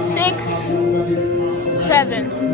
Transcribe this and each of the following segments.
6, 7.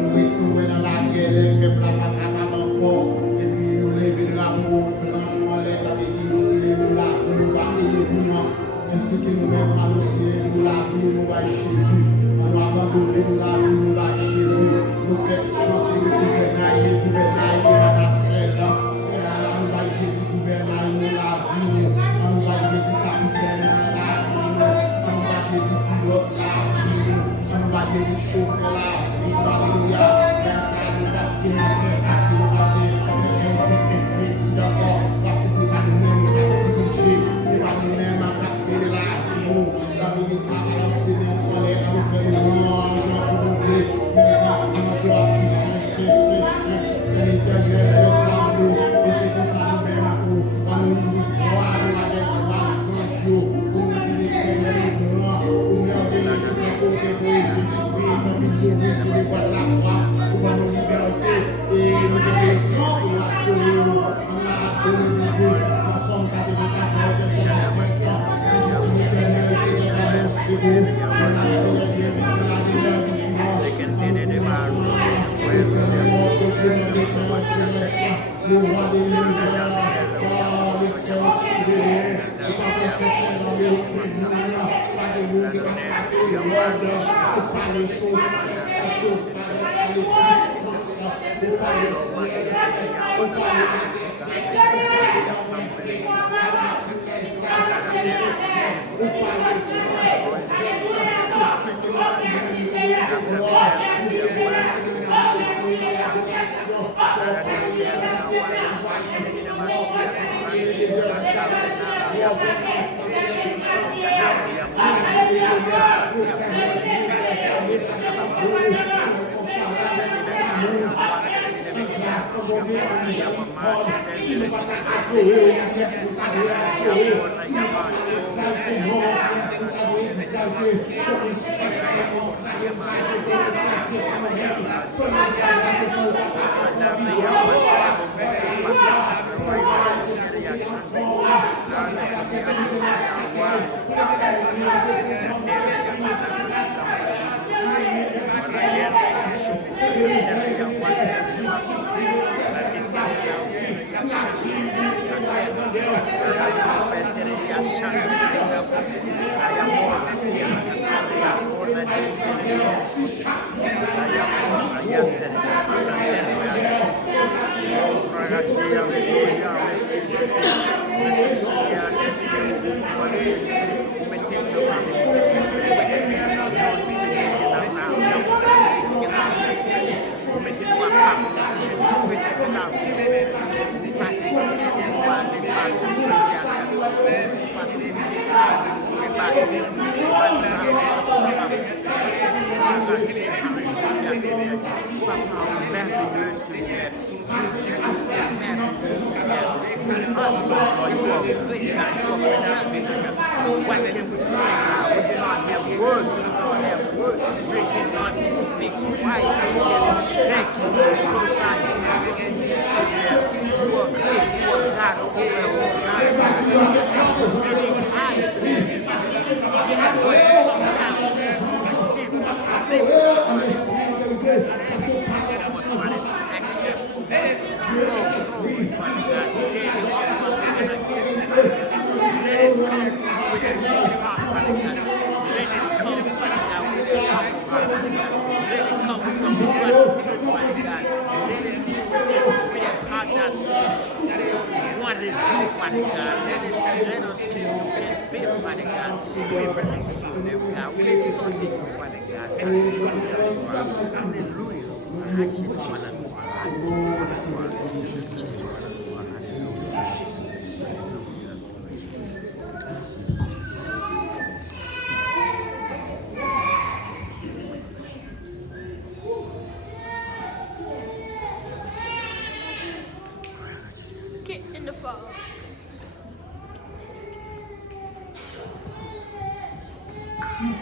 Get in the fire.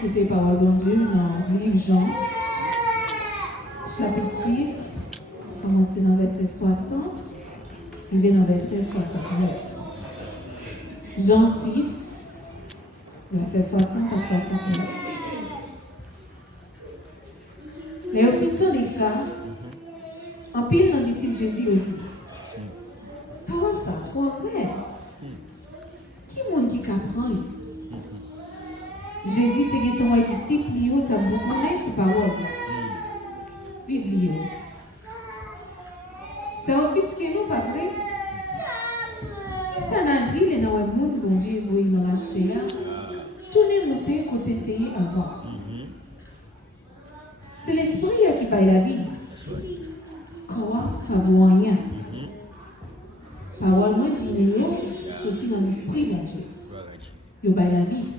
Écoutez parole de Dieu dans le livre Jean, chapitre 6, commencez dans le verset 60, arrivé dans le verset 69. Jean 6, verset 60 à 69. Mais au fin de temps de ça, en pile dans le disciple Jésus a dit, parole ça, trop vrai. Qui est-ce qui apprend? Jésus te dit ton disciple, il t'a beaucoup ces paroles. Il dit, c'est offisqué nous, pas vrai? Qui ça n'a dit, les dans le monde, bon Dieu, vous y marcher là, tournez monter côté de avant. C'est l'esprit qui paye la vie. Corps, pas vous rien. Parole, moi, dit, sorti dans l'esprit, mon Dieu. Il paye la vie.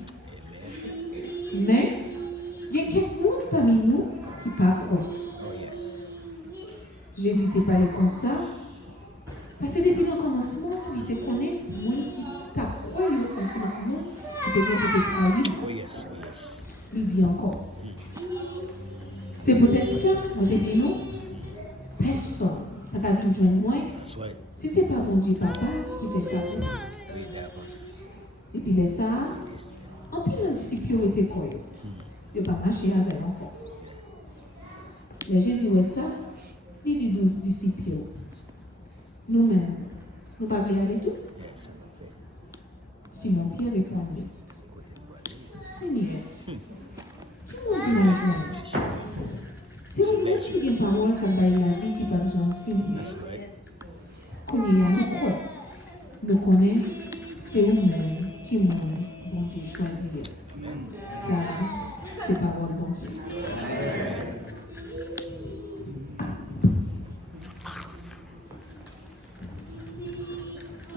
Mais, il y a quelqu'un parmi nous qui ne parle pas. Jésus t'a parlé comme ça. Parce que depuis le commencement, il te connaît, moi qui t'a croyé au commencement, qui te connaît peut-être trahi. Il dit encore. C'est peut-être ça, on te dit non. Personne n'a pas vu joindre moi. Si ce n'est pas mon Dieu, papa, qui fait ça pour moi. Et puis, les ça. En plus, les disciples étaient quoi? Ils n'ont pas marché avec encore. Mais Jésus voit ça, il dit 12 disciples. Nous-mêmes, nous ne pouvons pas regarder tout. Simon Pierre répondit, Seigneur, qui nous dit la joie? Si on met qui des paroles comme dans la vie qui va nous en finir, qu'on y a nous quoi? Nous connaissons, c'est nous-mêmes qui nous bon Dieu choisit. Ça, c'est parole bon Dieu.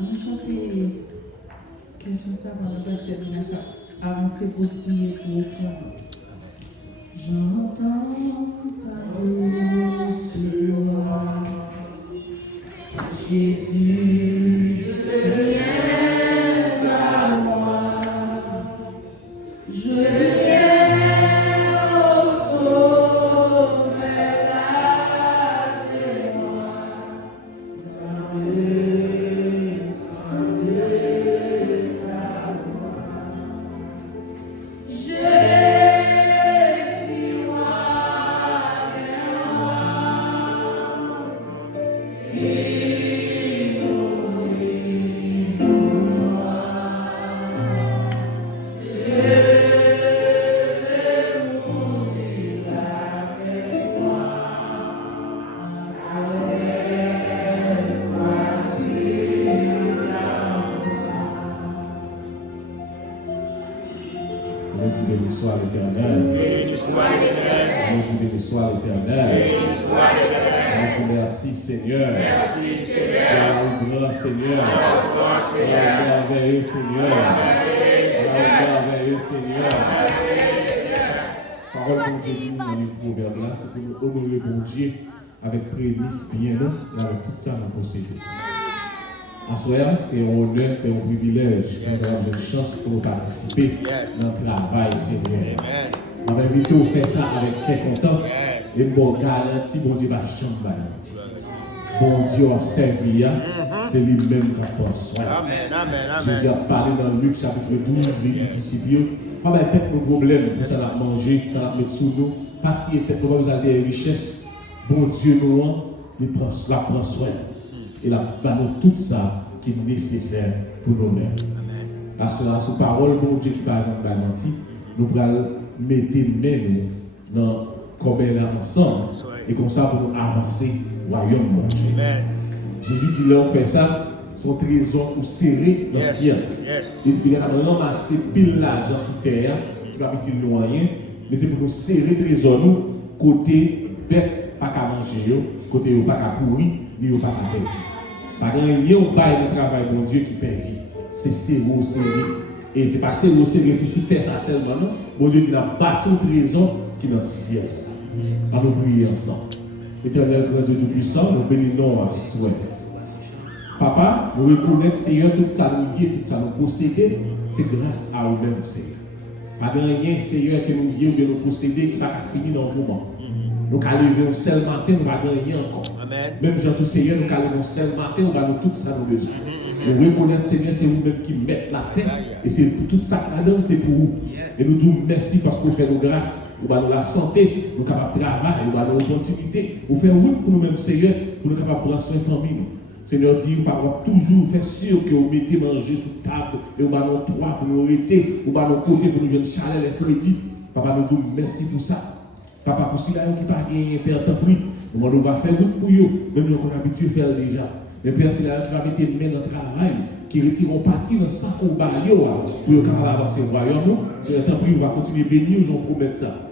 On chante quelque chose avant le pasteur de avancer pour prier pour le frère. J'entends ta voix, Jésus, viens à moi. Je viens au sauveur, lavez-moi dans le sang de ta voix. Jésus, moi, Béni soit l'Éternel. Béni soit l'Éternel. Merci Seigneur. Merci Seigneur. Grand Seigneur. Merveilleux Seigneur. Merveilleux Seigneur. Parole qu'on dit dans les proverbes là, c'est que nous honorer bon Dieu avec prémisse bien et avec tout ça nous posséder. En soi, c'est un honneur et un privilège d'avoir une chance pour participer dans le travail, Seigneur. On va inviter à faire ça avec quel content et bon garantie, bon Dieu va jamais garantie. Bon Dieu a servi, c'est lui-même qui a pensé. Jésus a parlé dans Luc chapitre 12, il dit disciples, pas peut-être nos problèmes, pour ça la manger, ça la mettre sous nous, partir peut-être pour vous avoir des richesses. Bon Dieu, nous, il prend soin. Et il va nous tout ça qui est nécessaire pour nous-mêmes. À ce parole, bon Dieu qui parle dans la menti, nous allons mettre mains dans le commun ensemble. Et comme ça, pour nous avancer au royaume de Dieu. Jésus dit, là, on fait ça, son trésor pour serrer dans le ciel. Il dit, il y a un homme assez pile l'argent sous terre, qui va petit nous rien, mais c'est pour nous serrer le trésor, nous, côté bête, pas qu'à manger, côté pas qu'à pourrir, ni pas qu'à perdre. Par contre, il y a un bail de travail, mon Dieu, qui perd. C'est serré. Et c'est pas serré qui sous terre, ça seulement, non? Mon Dieu, il a battu un trésor qui est dans le ciel. On nous prier ensemble. Éternel, grand Dieu tout-puissant, nous bénissons à souhait. Papa, nous reconnaissons, Seigneur, tout ça nous guide, tout ça nous posséder, c'est grâce à nous-mêmes, Seigneur. Pas de rien, Seigneur, que nous guide, de nous posséder, qui va finir dans le moment. Nous allons lever un seul matin, nous allons rien encore. Amen. Même Jean tout Seigneur, nous allons lever un seul matin, nous allons tout ça nous besoin. Nous reconnaissons, Seigneur, c'est vous-même qui mettez la tête. Et c'est pour tout ça que nous c'est pour vous. Et nous disons merci parce que vous faites nos grâces. Nous avons la santé, nous sommes capables de travailler, nous avons l'opportunité. Nous faisons route pour nous-mêmes, Seigneur, pour nous capables de prendre soin de la famille. Seigneur dit, nous allons toujours faire sûr que vous mettez manger sous table et nous allons trois pour nous arrêter, nous allons côté pour nous jouer chaleur les fredis. Papa, nous disons merci pour ça. Papa, pour ceux qui n'ont pas gagné, Père, t'en prie. Nous va faire route pour eux, même nous avons habitué à faire déjà. Mais Père, c'est là qui va mettre les mains dans le travail, qui retireront partie dans sans combat, pour qu'on avancer au royaume. Seigneur, t'en prie, on va continuer à bénir, j'en promets ça.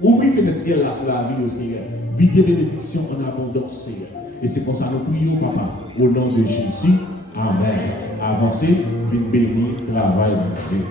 Ouvrez le ciel là sur la vie au Seigneur. Videz bénédiction en abondance, Seigneur. Et c'est pour ça que nous prions, Papa, au nom de Jésus. Amen. Avancez, une bénie, travail de Dieu.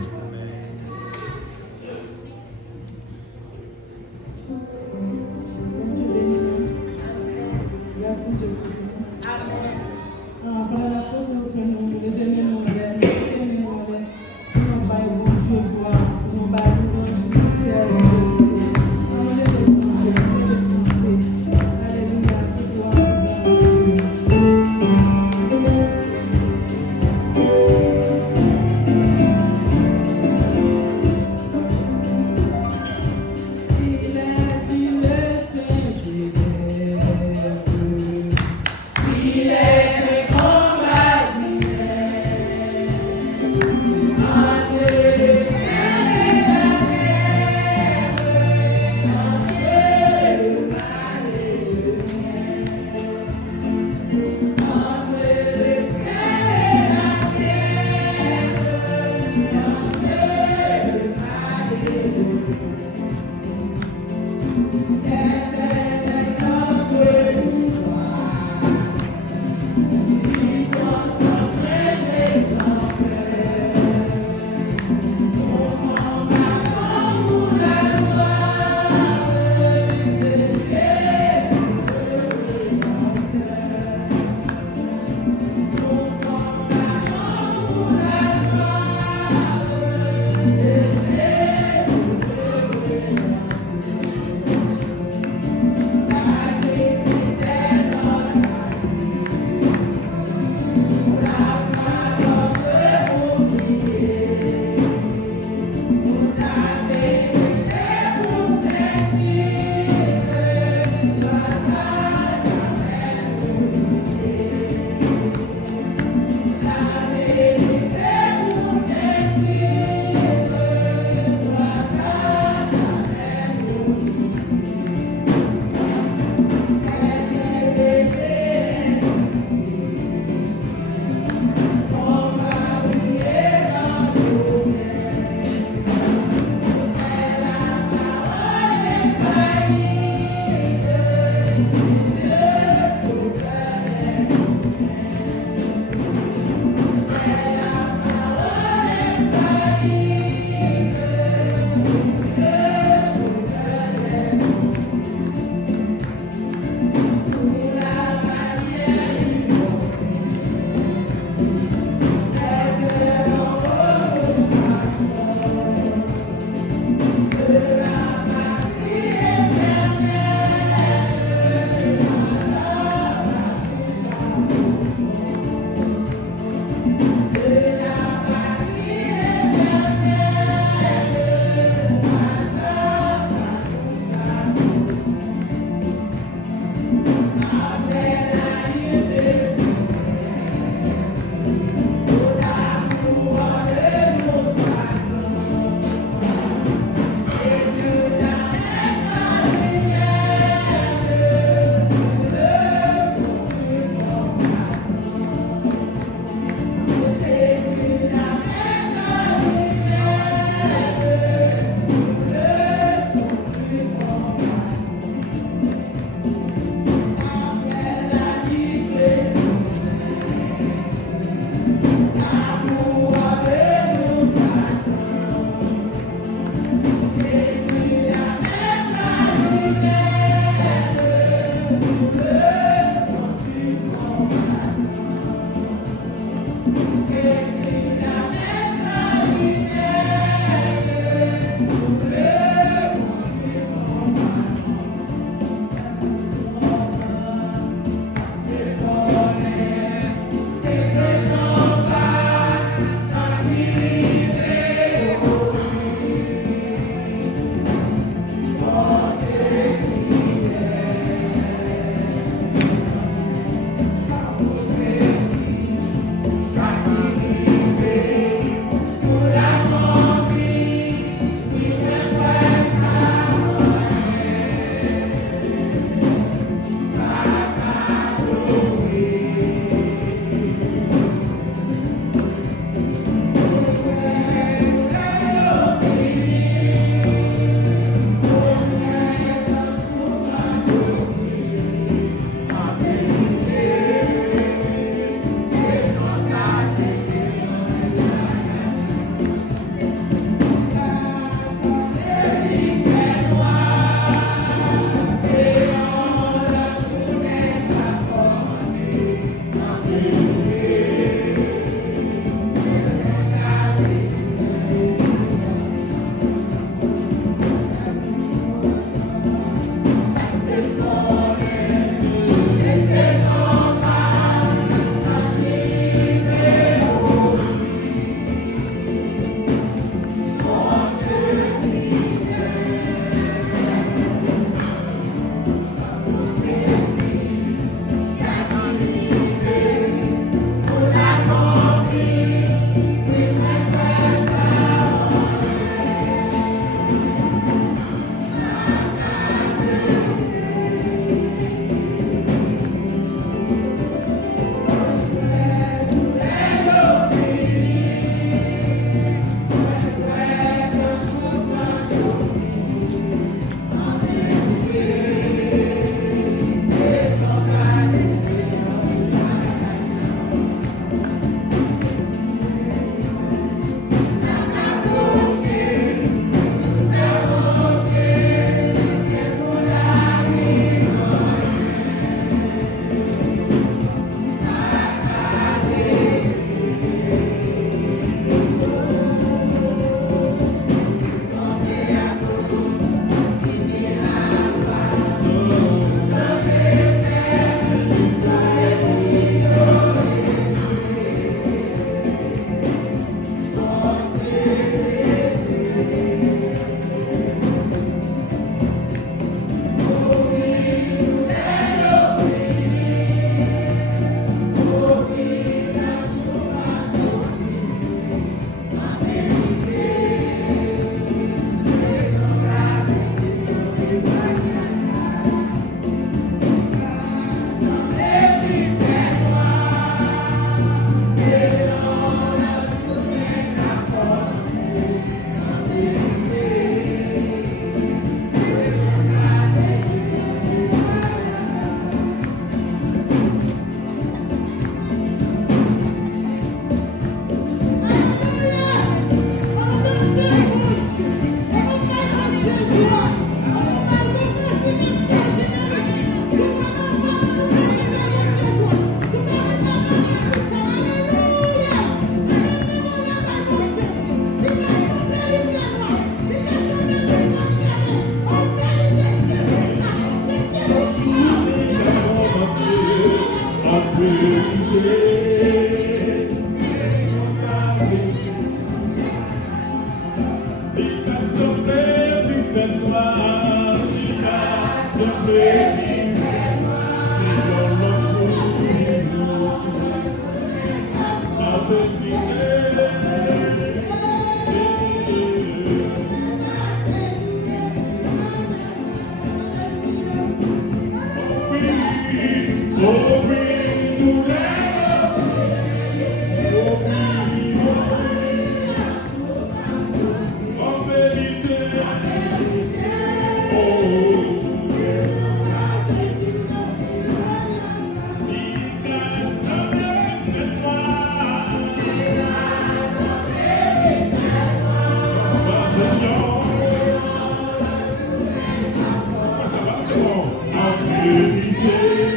Vérité.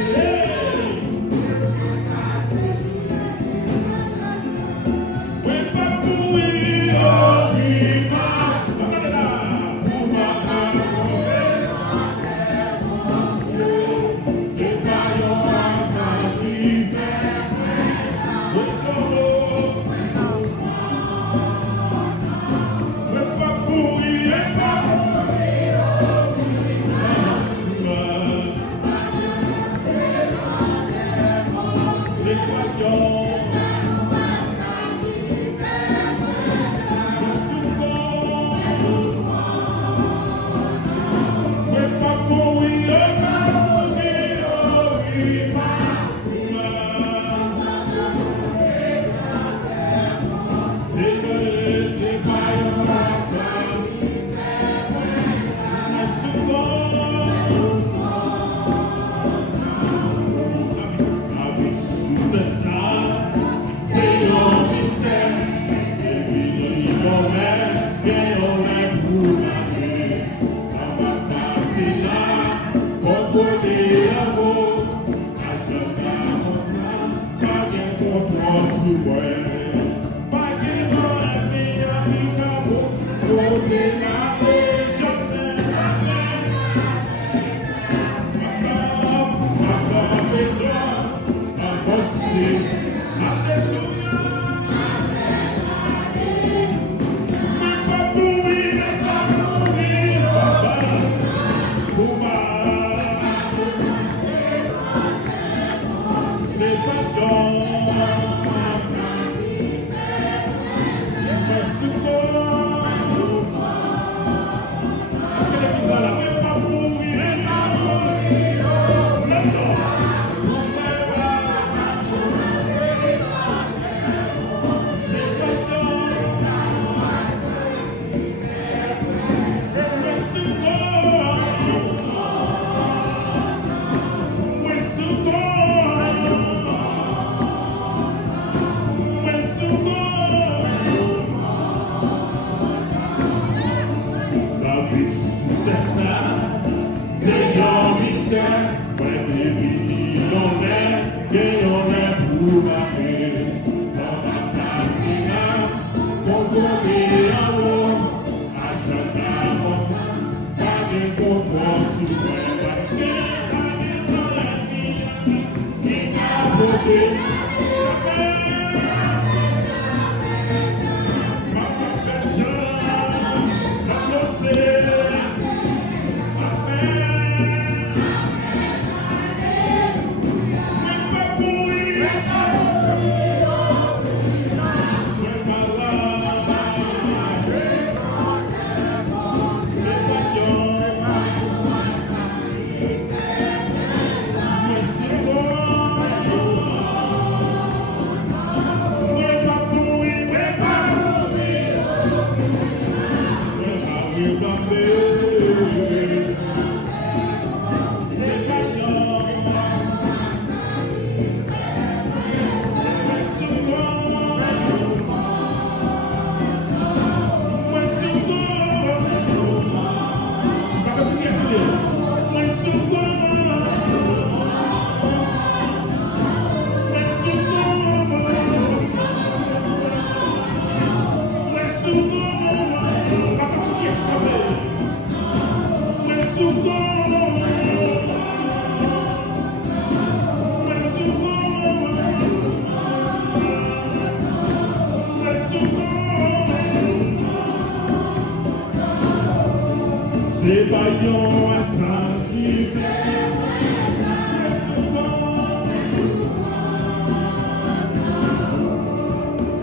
C'est pas yon à ça qui fait.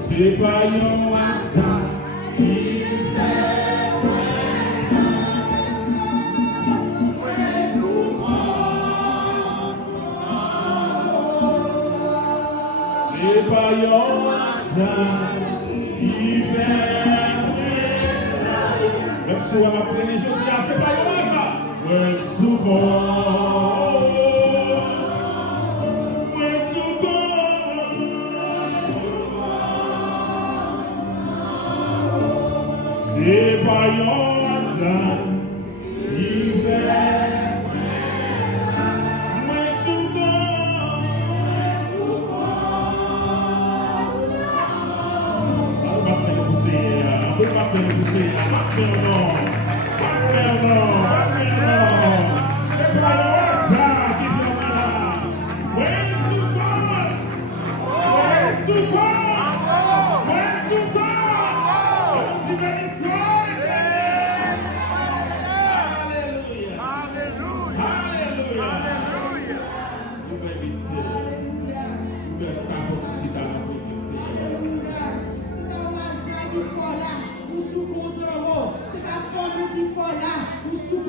C'est pas yon à ça qui c'est pas yon à ça qui fait. Même si on a pris les jours, c'est pas yon à ça. Ouais, souvent. Ouais, souvent. C'est pas yon à ça qui fait. Nous sous-comptons, c'est pas fort nous qui faut là, nous sous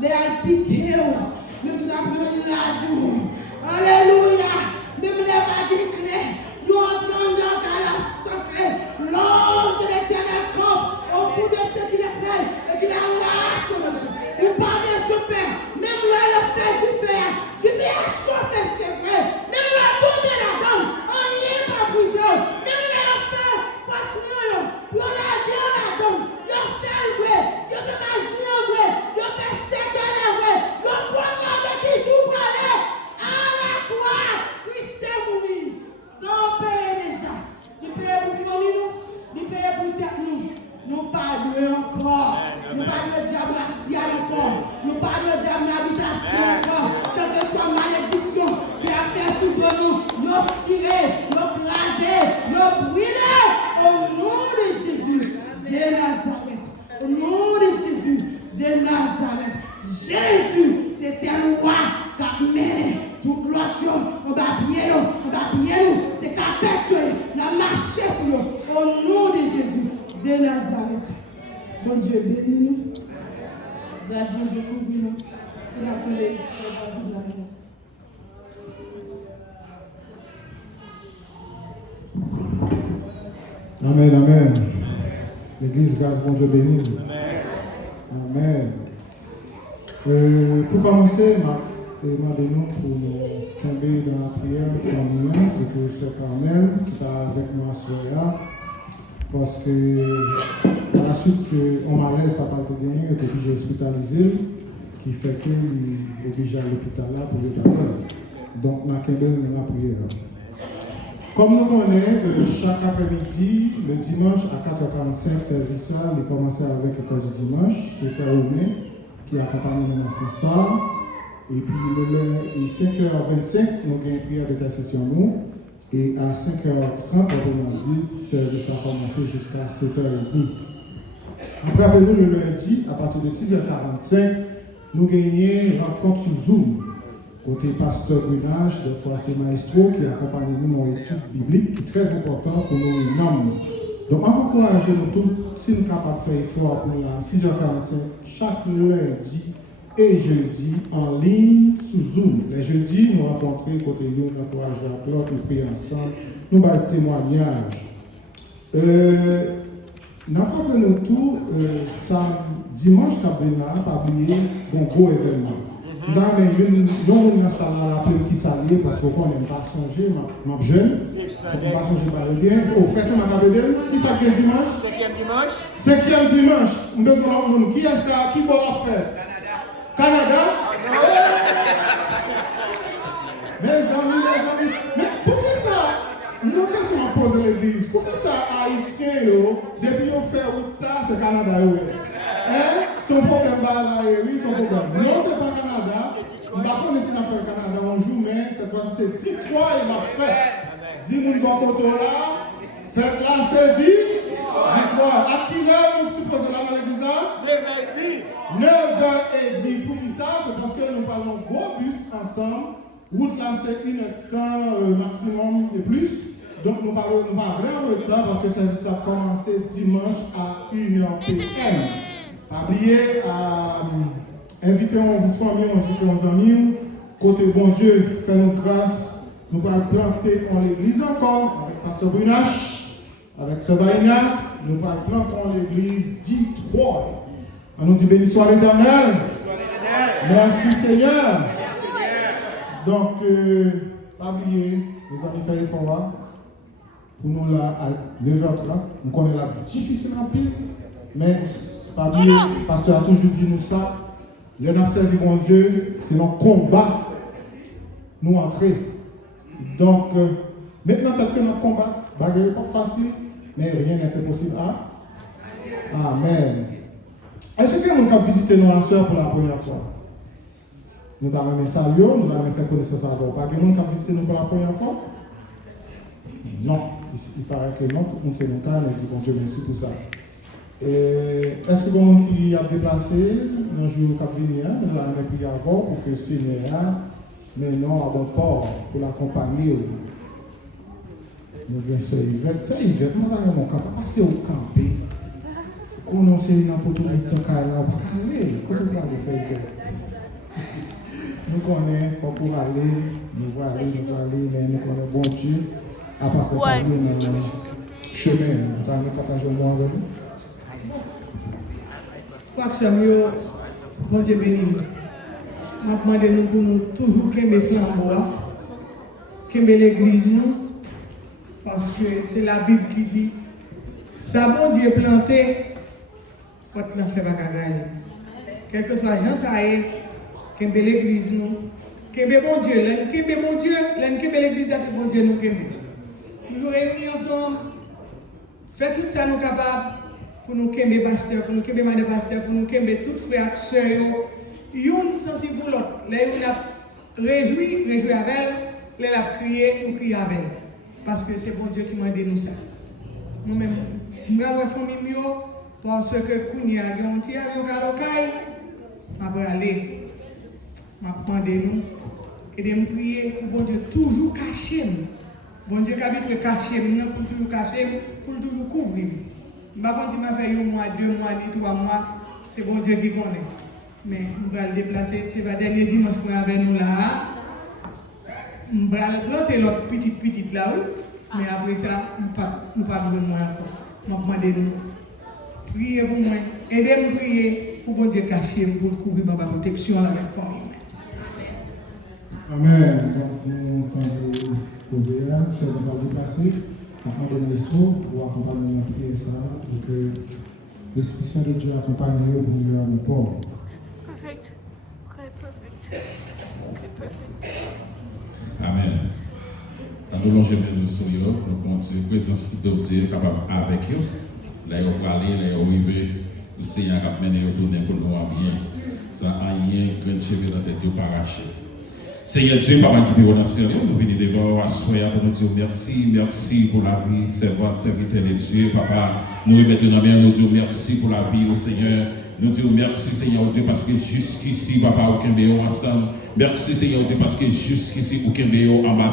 les alpiqués, nous appelons la doux. Alléluia. Même les pas déclarés, nous entendons qu'à la sacrée, l'ange de l'éternel campe au bout de ceux qui les prennent et qui les relâchent. Ou pas de ce père, même là, le fait du père, tu fais à chauffer, c'est vrai. Même là, tomber là-dedans, on n'y est pas pour Dieu. Même là, le fait, façon, pour la Dieu là-dedans, le fait le vrai, le fait magie le vrai, le fait secteur le vrai, le bon là qui joue pour aller à la croix, Christ est mourir, sans payer déjà. Il paye pour famille nous, il paye pour tête nous. Nous parlons encore, nous parlons de diable racial encore, nous parlons de diable d'habitation encore, quelle que soit malédiction qui a fait tout de nous, nous tirer, nous blaser, nous brûler, au nom de Jésus de Nazareth, au nom de Jésus de Nazareth. Jésus, c'est ce roi qui a mené toute l'autre chose, on va bien nous, c'est qui a perpétué, la marché sur nous, au nom de Jésus de Nazareth. Bon Dieu, bénis-nous. Grâce à Dieu, couvre-nous. Et la colère, c'est la réponse. Amen, amen. L'église, grâce bon Dieu béni. Amen. Pour commencer, demandez-nous pour nous tomber dans la prière familiale, c'est que c'est Carmel qui est avec nous à soir. Parce que par la suite, on malaise, papa te gagner, et puis j'ai hospitalisé, qui fait qu'il est obligé à l'hôpital là pour le travail. Donc, ma kébelle dans la prière. Comme nous connaissons, chaque après-midi, le dimanche à 4h45, service là, il commence avec l'école du dimanche, c'est Frère Romain qui accompagne nous dans ce soir. Et puis, le 5h25, nous avons une prière d'intercession nous. Et à 5h30, on a dit, le service a commencé jusqu'à 7h30. Après, nous, le lundi, à partir de 6h45, nous gagnons une rencontre sur Zoom. Côté pasteur Brunage, de fois c'est Maestro qui accompagne nous dans l'étude biblique, qui est très important pour nous nommer. Donc, on encourage nous tous, si nous sommes capables de faire effort pour la 6h45, chaque lundi et jeudi en ligne sous Zoom. Les jeudis, nous rencontrons côté nous, nous encourageons à l'autre, nous prions ensemble, nous avons un témoignage. Nous avons tout, dimanche, pas oublier un gros événement. Nous avons une salle à appeler qui s'allie parce qu'on n'aime pas songer, ma jeune. Je ne pas songer par le bien. Au fait, ça m'a appelé. Qui ça quel dimanche? 5e dimanche. 5e dimanche. Nous devons qui est-ce qui va faire? Canada? Mes amis, mais pourquoi ça? Nous avons posé l'église. Pourquoi ça, haïtien, depuis qu'on fait ça, c'est Canada? Hein? Son problème là, oui, son problème. Non, c'est pas Canada. Nous ne pouvons pas ici dans le Canada. On joue, mais cette fois-ci, c'est Detroit et la fête. Dis-nous de bon côté là. Fête là, c'est dit. Detroit. À quelle heure nous supposons là dans l'église là? 9h30. Pour qui ça? C'est parce que nous parlons gros bus ensemble. Route là, c'est 1 temps maximum et plus. Donc nous parlons pas vraiment de temps parce que ça a commencé dimanche à 1h PM. Oubliez à inviter nos familles, inviter nos amis. Côté bon Dieu, fais-nous grâce. Nous allons planter en l'église encore avec Pasteur Brunache, avec Sebaïna. Nous allons planter en l'église Detroit. On nous dit béni soit l'Éternel. Merci Seigneur. Donc, oubliez, les amis, faites l'effort. Pour nous là à 9h30, nous connaissons la difficile en pile, mais pas oublier, le pasteur a toujours dit nous ça. Le n'a servi mon Dieu, c'est notre combat, nous entrer. Donc, maintenant, peut-être que notre combat, bagarre n'est pas facile, mais rien n'est impossible. Amen. Est-ce que nous avons visité nos sœurs pour la première fois? Nous avons fait salut, nous avons fait connaissance avec pas que nous avons visité nous pour la première fois? Non, il paraît que non, tout le monde sait mon cas, mais bon Dieu merci pour ça. Est-ce que bon, il a déplacé un jour au Cap-Vinier, nous avons prié avant pour que le Seigneur, mais non, à bon port, pour l'accompagner. Nous venons sur Yvette, c'est Yvette, nous avons mon camp, pas passer au campé. Qu'on c'est n'importe où dans là, pas aller, quand on parle de ça. Nous connaissons pour aller, nous aller, mais nous connaissons bon Dieu, à part pour aller dans le chemin, ça nous partageons moins avec nous. Frère bon Dieu béni. Je demande nous pour nous toujours qu'aimer flambeau, qu'aimer l'église nous, parce que c'est la Bible qui dit, ça bon Dieu planté, faut que nous fassions pas gagner. Quel que soit Jean ça est, qu'aimer l'église nous, qu'aimer bon Dieu, qu'aimer bon Dieu, qu'aimer l'église c'est bon Dieu nous qu'aimer. Toujours réunis ensemble, faire tout ça nous capables. Pour nous qu'aimer pasteur, pour nous qu'aimer madame pasteur, pour nous qu'aimer toutes frères et sœurs, une sensible pour l'autre. Là, on a réjoui avec elle, là, on a crié, on crie avec elle. Parce que c'est bon Dieu qui m'a dit nous ça. Nous-mêmes, nous avons une famille, parce que quand il y a un petit avion à l'ocaille, je vais aller, je vais prendre nous, et de me prier pour bon Dieu toujours cacher nous. Bon Dieu qui habite cacher nous, pour toujours cacher, pour toujours couvrir. Je ne vais pas continuer à faire 1 mois, 2 mois, ni 3 mois. C'est bon Dieu qui connaît. Mais on va le déplacer. C'est le dernier dimanche pour avec nous là. On va planter l'autre petite là. Mais après ça, on ne va pas besoin de moi encore. Je vais demander nous. Priez pour moi. Aidez-moi à prier pour bon Dieu cacher, pour couvrir ma protection avec la famille. Amen. Donc, nous allons poser là, c'est le temps de passer. Après le ministre, pour accompagner notre prière, ça, pour que l'Esprit Saint de Dieu accompagne nous pour nous rendre pauvres. Perfect. Okay, perfect. Amen. Dans nous longer bien nous sur eux, nous comptons présence de Dieu capable avec eux. Là, ils vont aller, là, ils vont arriver. Le Seigneur a mené au tourner pour nous à bien. Ça a rien qu'un cheveu dans la tête, ils vont arracher. Seigneur Dieu, Papa qui peut dans le ciel, nous venons devant Assoya pour nous dire merci pour la vie, servante, serviteur de Dieu, Papa. Nous remettons dans la main, nous disons merci pour la vie, au Seigneur. Nous disons merci, Seigneur Dieu, parce que jusqu'ici, Papa, aucun béo ensemble. Merci, Seigneur Dieu, parce que jusqu'ici, aucun béo en bas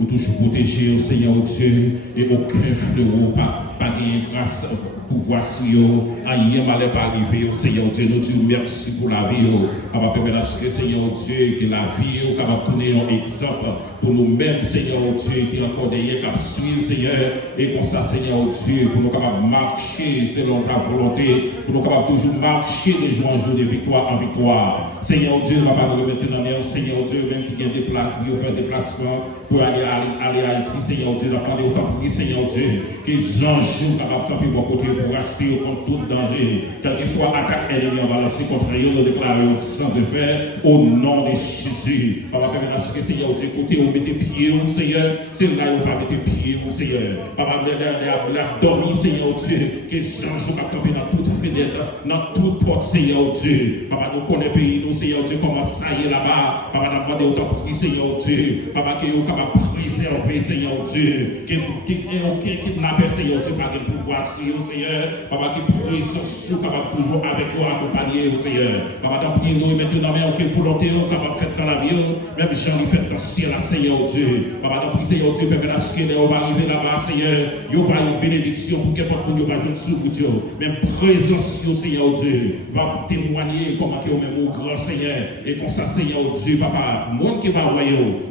ou toujours protégé, Seigneur Dieu, et aucun fléau, pas de grâce. Pouvoir sur eux, rien mal pas arrivé, Seigneur Dieu, nous disons merci pour la vie, capable permettre Seigneur Dieu, que la vie, capable tourner un exemple pour nous-mêmes, Seigneur Dieu, qui encore derrière, qui suivre, Seigneur, et comme ça, Seigneur Dieu, pour nous capables marcher selon ta volonté, pour nous capables toujours marcher de jour en jour, de victoire en victoire. Seigneur Dieu, Papa, nous remettons dans les Seigneur Dieu, même qui gagne des places, qui fait des déplacements pour aller à Haïti, Seigneur Dieu, d'attendre autant pour lui, Seigneur Dieu, que Jean joue capable de camper pour côté pour acheter contre tout danger, quelle que soit attaque ennemie en balancée contre eux, nous déclarons sans faire au nom de Jésus. Papa, permettez à ce que Seigneur Dieu, côté où mettez pied, Seigneur, c'est là où on va mettre pied, Seigneur. Papa, la dormir, Seigneur Dieu, que Jean joue à camper dans toute fenêtre, dans toute porte, Seigneur Dieu. Papa, nous connaissons pays, nous, Seigneur Dieu, comment ça y est là-bas. Papa, nous demandons autant pour qui, Seigneur Dieu. Papa, que vous capable de préserver, Seigneur Dieu, que aucun kidnappeur, Seigneur Dieu, pas de pouvoir sur Seigneur. Papa, qui présence, capable toujours avec vous, accompagner, Seigneur. Papa, dans prier, nous mettons dans la main, aucune volonté, capable de faire dans la vie, même Jean, il fait dans le ciel, Seigneur Dieu. Papa, dans prier, Seigneur Dieu, permet à ce que on va arriver là-bas, Seigneur. Il va une bénédiction pour qu'importe où nous va jouer sous Dieu. Même présence, Seigneur Dieu, va témoigner comment que même au grand Seigneur. Et comme ça, Seigneur Dieu, Papa, monde qui va voir,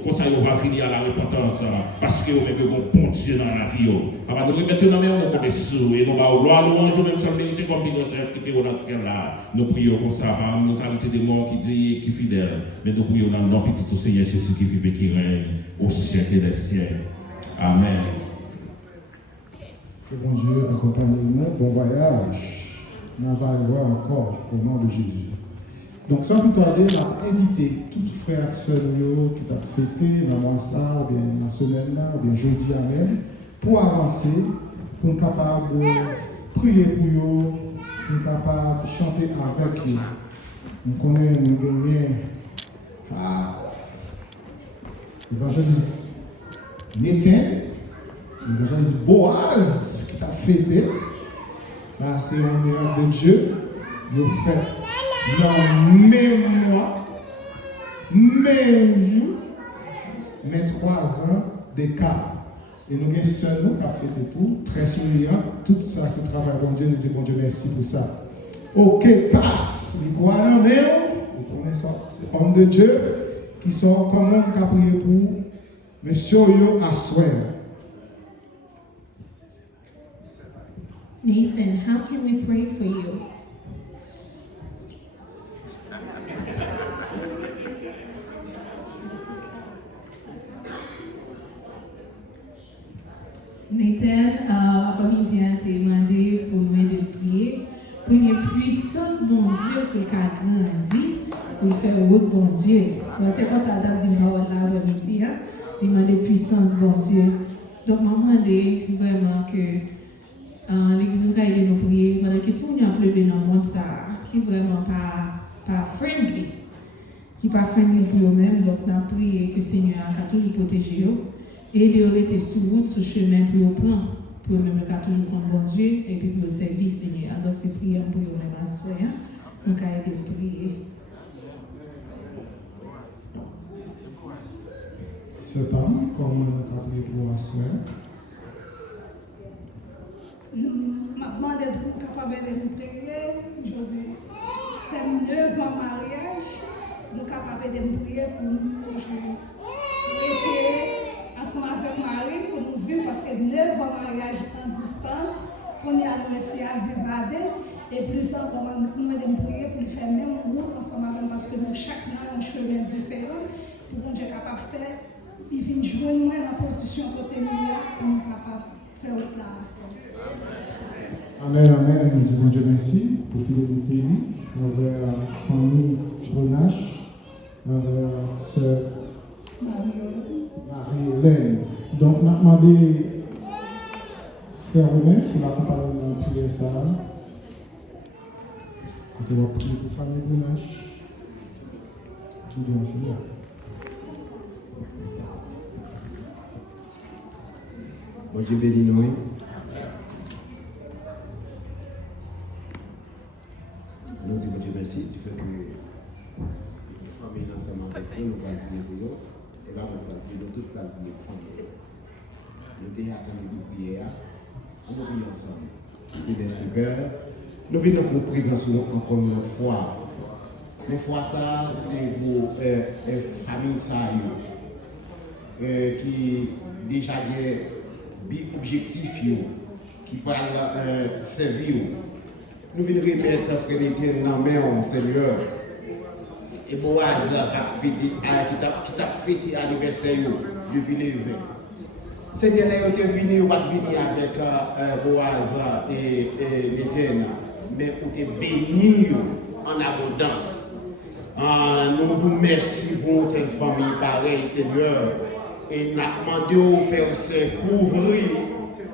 comme ça, il va finir à la repentance. Parce que vous avez un bon Dieu dans la vie. Papa, nous mettons dans la main, on connaît et nous allons gloire, louange, même sans vérité comme dit le chef qui est au ciel là. Nous prions comme ça, par une qualité de mort qui dit, qui fidèle. Mais nous prions dans le nom petit Seigneur Jésus qui vive et qui règne au siècle des siècles. Amen. Que bon Dieu accompagne-nous, bon voyage. Nous allons voir encore au nom de Jésus. Donc, sans plus tarder, on a invité tous frères et sœurs qui ont fêté dans le mois là, ou bien la semaine là, ou bien jeudi à même, pour avancer, pour être capable de prier pour eux, pour être capable de chanter avec eux. Nous connaissons, nous gagnons l'évangéliste Nathan, l'évangéliste Boaz qui t'a fêté. Ça, c'est un miracle de Dieu. Il fait dans même mois, même jour, mais 3 ans d'écart. Et nous avons seuls qui a fait tout, très souriant. Tout ça, c'est le travail de Dieu. Nous disons, bon Dieu, merci pour ça. Ok, passe. Nous croyons en eux. Nous connaissons ces hommes de Dieu qui sont comme on a prié pour monsieur à soir. Nathan, how can we pray for you? Nathan, après-midi, t'a demandé pour nous de prier pour une puissance bon Dieu pour qu'il grandisse, pour faire route bon Dieu. C'est comme ça que dit là après-midi, il demande puissance bon Dieu. Donc, maman demandé vraiment que l'église de nous prier pendant que tout le monde a pleuré dans le monde ça, qui vraiment pas friendly, qui pas friendly pour eux-mêmes. Donc, on a prié que le Seigneur a toujours protégé eux. Et il aurait été sur route, sur chemin pour le prendre, pour même le cas toujours prendre bon Dieu, et puis pour le service Seigneur. Donc c'est prière pour eux-mêmes à soi. Donc à aider à prier. Ce temps, comment on a prié pour la soi? Je demande d'être capable de prier. Je dis, faire 9 ans mariage, nous capable de prier pour nous toujours. Ensemble avec Marie pour nous vivre parce que 9 ans mariage en distance, qu'on est à laisser à vivre et plus encore nous devons prier pour faire même route ensemble avec parce que nous chacun a un chemin différent pour qu'on soit capable de faire. Il vient jouer nous dans la position côté meilleure pour nous capable de faire autre là ensemble. Amen, amen. Nous disons Dieu merci pour fidélité envers la famille Bonache, envers sœur Marie-Hélène. Donc, on a demandé Frère Romain pour l'accompagner dans la prière ça. On va prier pour la famille Bonache. Tout bien, Seigneur. Bon Dieu béni nous. Nous disons Dieu merci du fait que la famille ensemble avec nous, nous allons prier pour eux. Et là, on va prier de toute la vie pour eux. Nous avons attendu de prier. On va prier ensemble. C'est notre cœur. Nous venons pour présenter encore une fois. Une fois ça, c'est pour la famille ça, qui déjà des objectifs qui parlent servir. Nous venons remettre Frère dans la main au Seigneur. Et Boaz qui t'a fêté l'anniversaire depuis le 20. Seigneur, nous sommes venus avec Boaz et Nathan, mais pour te bénir en abondance. Nous vous remercions pour notre famille pareille, Seigneur. Et nous demandons au Père Saint couvrir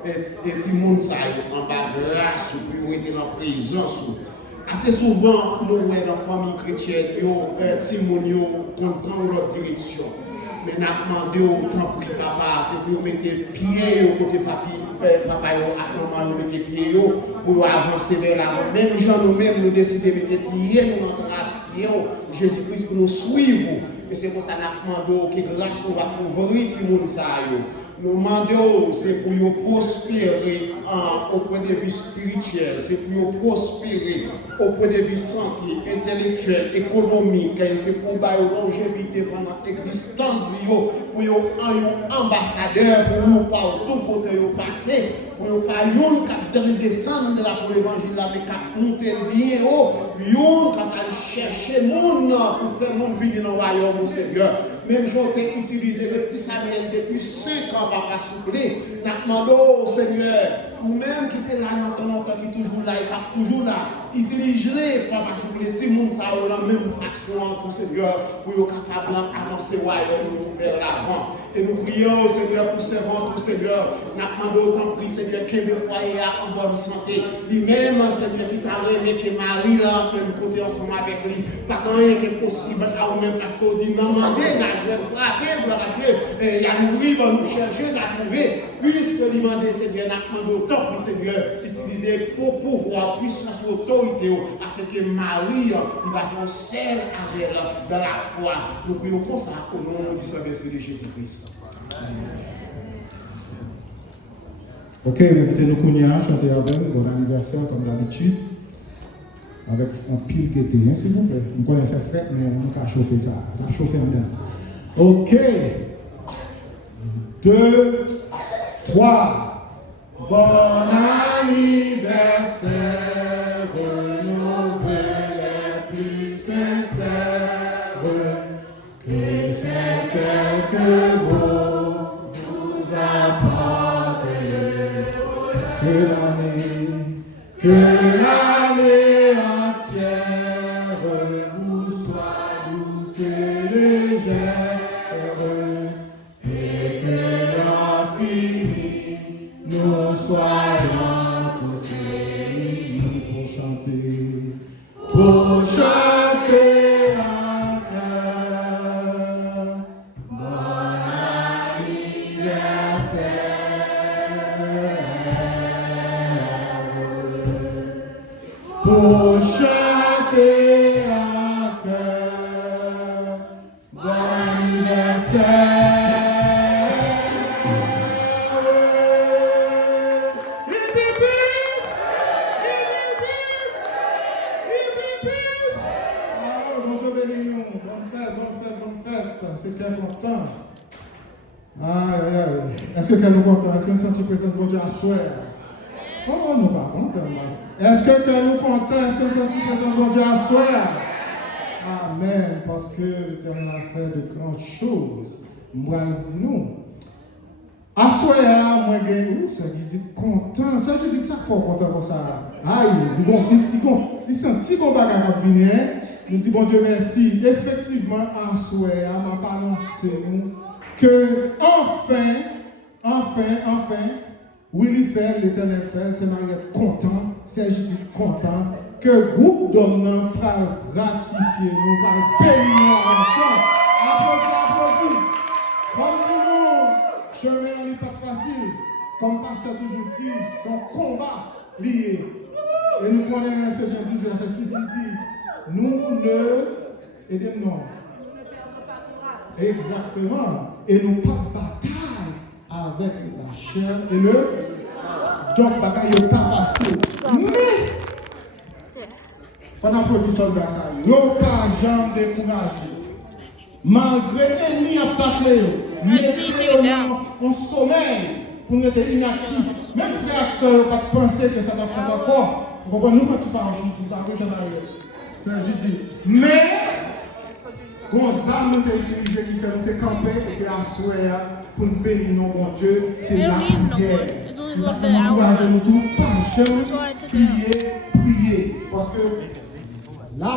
et tout le monde en bas de grâce pour être dans la présence. Assez souvent, nous voyons dans la famille chrétienne, nous comprendre leur direction. Mais nous demandons au temps pour papa, c'est pour mettre pied au côté papa, à nous mettre pied pour avancer vers la même gens nous-mêmes, nous décidons de mettre pied dans la grâce, Jésus-Christ pour nous suivre. Et c'est pour ça que nous demandons que grâce va couvrir tout le monde. Nous demandons, c'est pour nous prospérer au point de vue spirituel, c'est pour nous prospérer au point de vue santé, intellectuelle, économique, et c'est pour nous longévité pendant l'existence pour nous ambassadeurs, pour nous partout, pour nous passer, pour nous pas nous qui descendre pour l'évangile, mais qui monter bien haut, nous qui chercher le monde pour faire mon vie dans le royaume, Seigneur. Même j'ai utilisé le petit Samuel depuis 5 ans, papa soufflé. Nous demandons au Seigneur, ou même qui était là longtemps, qui est toujours là, et qui est toujours là, utilisez papa soufflé, tout le monde ça a la même fraction pour Seigneur, pour être capable d'avancer vers l'avant. Et nous prions au Seigneur pour servant tout Seigneur. Nous demandons autant prix, Seigneur, que le foyer en bonne santé. Lui-même, Seigneur, qui t'a aimé, que Marie là, même côté ensemble avec lui, pas rien qui est possible à vous-même, parce qu'on dit, maman, je vais frapper, gloire à Dieu, il y a l'ouvrir, va nous chercher, va trouver. Puisque demander, Seigneur, nous demandons autant prix, Seigneur, utiliser pour pouvoir, puissance, autorité, afin que Marie, il va faire celle avec elle dans la foi. Nous prions pour ça, au nom du Saint-Esprit de Jésus-Christ. Ok, invitez-nous Kounia, chanter avec nous, bon anniversaire comme d'habitude. Avec un pile qui était, s'il vous plaît. On connaît faire fête, mais on va chauffer ça. On va chauffer en dedans. Ok. 2, 3. Bon anniversaire, renouvelé les plus sincères. Que c'est quelque beau vous apporte que l'année entière vous soit douce et légère et que l'infini nous soyons tous réunis pour chanter un cœur. Bon anniversaire. Pour chanter un cœur. Bon anniversaire. C'était important. Aïe, aïe, aïe. Est-ce que quelqu'un nous content? Est-ce que nous sentons présence de Dieu à soi? Oh, nous pas contents. Est-ce que quelqu'un nous content? Est-ce que nous sentons présence de Dieu à soi? Amen. Parce que l'Éternel a fait de grandes choses. Moi, je dis nous. À soi, moi, je dis content. Ça, je dis ça, il faut content pour ça. Aïe, il sent bon bagage à venir. Nous disons, bon Dieu, merci. Effectivement, en souhait, m'a pas annoncé que enfin, oui, fait, l'Éternel fait, c'est Mariette content, c'est Judith content, que le groupe d'hommes va ratifier nous, va payer nous encore. Applaudis. Comme nous, chemin n'est pas facile. Comme pasteur toujours dit, son combat lié. Et nous connaissons Ephésiens 12, verset 6, il dit, nous ne, aidez-nous. Exactement. Et nous pas bataille avec la chair et le donc bataille n'est pas facile. Mais on applaudit soldat ça. Nous pas jamais découragé. Malgré l'ennemi attaqué, mettez en sommeil pour être inactif. Même frère et soeur, pas penser que ça va faire encore. Vous comprenez, nous quand tu parles, tout à l'heure. Mais, bon, ça nous a utilisé qui fait nous camper et qui a souhaité pour nous bénir, non, bon Dieu, c'est la prière. Nous encourageons nous tous, par prier, parce que